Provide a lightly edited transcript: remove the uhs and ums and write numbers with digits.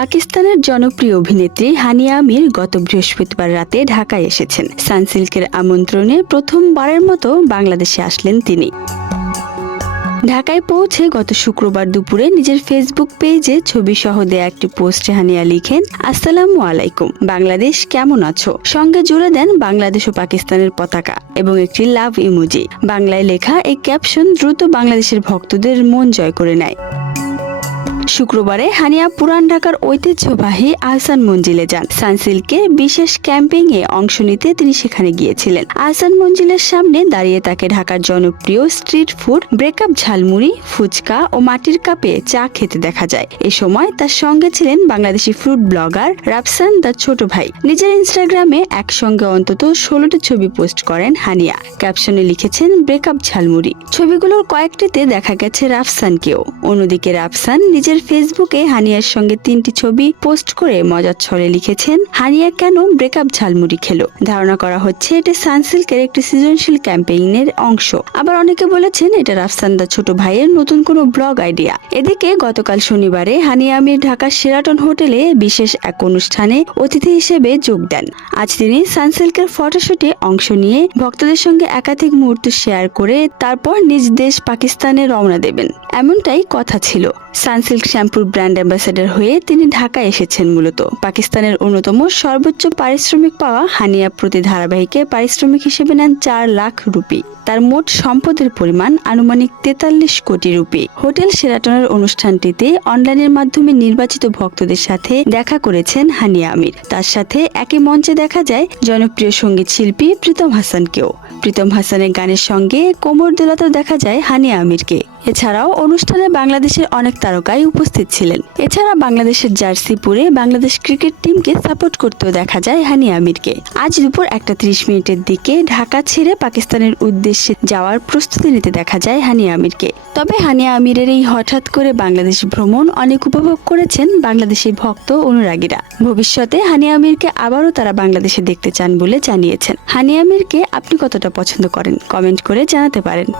পাকিস্তানের জনপ্রিয় অভিনেত্রী হানিয়া আমির গত বৃহস্পতিবার রাতে ঢাকায় এসেছেন। সানসিল্কের আমন্ত্রণে প্রথমবারের মতো বাংলাদেশে আসলেন তিনি। ঢাকায় পৌঁছে গত শুক্রবার দুপুরে নিজের ফেসবুক পেজে ছবি সহ দেয়া একটি পোস্টে হানিয়া লিখেন, আসসালামু আলাইকুম, বাংলাদেশ কেমন আছো? সঙ্গে জুড়ে দেন বাংলাদেশ ও পাকিস্তানের পতাকা এবং একটি লাভ ইমোজি। বাংলায় লেখা এই ক্যাপশন দ্রুত বাংলাদেশের ভক্তদের মন জয় করে নেয়। শুক্রবারে হানিয়া পুরান ঢাকার ঐতিহ্যবাহী আহসান মঞ্জিলে যান। সানসিল্কের বিশেষ ক্যাম্পেইং এ অংশ নিতে তিনি সেখানে গিয়েছিলেন। আহসান মঞ্জিলের সামনে দাঁড়িয়ে তাকে ঢাকার জনপ্রিয় street food breakup jhalmuri, fuchka ও মাটির কাপে চা খেতে দেখা যায়। এ সময় তার সঙ্গে ছিলেন বাংলাদেশি ফুড ব্লগার রাফসান তার ছোট ভাই। নিজের ইনস্টাগ্রামে একসঙ্গে অন্তত 16টি ছবি পোস্ট করেন হানিয়া। ক্যাপশনে লিখেছেন ব্রেকআপ ঝালমুড়ি। ছবিগুলোর কয়েকটিতে দেখা গেছে রাফসানকেও। অন্যদিকে রাফসান নিজের ফেসবুকে হানিয়ার সঙ্গে 3টি ছবি পোস্ট করে মজার ছলে লিখেছেন, হানিয়া কেন ব্রেকআপ ঝালমুড়ি খেলো? ধারণা করা হচ্ছে এটা সানসিল্কের একটি সৃজনশীল ক্যাম্পেইনের অংশ। আবার অনেকে বলেছেন এটা রাফসানদার ছোট ভাইয়ের নতুন কোনো ব্লগ আইডিয়া। এদিকে গতকাল শনিবারে হানিয়া আমির ঢাকার শেরাটন হোটেলে বিশেষ এক অনুষ্ঠানে অতিথি হিসেবে যোগ দেন। আজ তিনি সানসিল্কের ফটোশুটে অংশ নিয়ে ভক্তদের সঙ্গে একাধিক মুহূর্ত শেয়ার করে তারপর নিজ দেশ পাকিস্তানে রওনা দেবেন, এমনটাই কথা ছিল। সানসিল্ক শ্যাম্পুর ব্র্যান্ড অ্যাম্বাসেডর হয়ে তিনি ঢাকায় এসেছেন মূলত। পাকিস্তানের অন্যতম সর্বোচ্চ পারিশ্রমিক পাওয়া হানিয়া প্রতি ধারাবাহিকে পারিশ্রমিক হিসেবে নেন 4 লাখ রুপি। তার মোট সম্পদের পরিমাণ আনুমানিক 43 কোটি রুপি। হোটেল শেরাটনের অনুষ্ঠানটিতে অনলাইনের মাধ্যমে নির্বাচিত ভক্তদের সাথে দেখা করেছেন হানিয়া আমির। তার সাথে একই মঞ্চে দেখা যায় জনপ্রিয় সঙ্গীত শিল্পী প্রীতম হাসানকেও। প্রীতম হাসানের গানের সঙ্গে কোমর দোলাতেও দেখা যায় হানিয়া আমিরকে। এছাড়াও অনুষ্ঠানে বাংলাদেশের অনেক তারকাই উপস্থিত ছিলেন। এছাড়া বাংলাদেশের জার্সি পরে বাংলাদেশ ক্রিকেট টিমকে সাপোর্ট করতেও দেখা যায় হানিয়া আমিরকে। আজ দুপুর 1:30 দিকে ঢাকা ছেড়ে পাকিস্তানের উদ্দেশ্যে যাওয়ার প্রস্তুতি নিতে দেখা যায় হানিয়া আমিরকে। তবে হানিয়া আমিরের এই হঠাৎ করে বাংলাদেশ ভ্রমণ অনেক উপভোগ করেছেন বাংলাদেশি ভক্ত অনুরাগীরা। ভবিষ্যতে হানিয়া আমিরকে আবারও তারা বাংলাদেশে দেখতে চান বলে জানিয়েছেন। হানিয়া আমিরকে আপনি কতটা পছন্দ করেন? কমেন্ট করে জানাতে পারেন।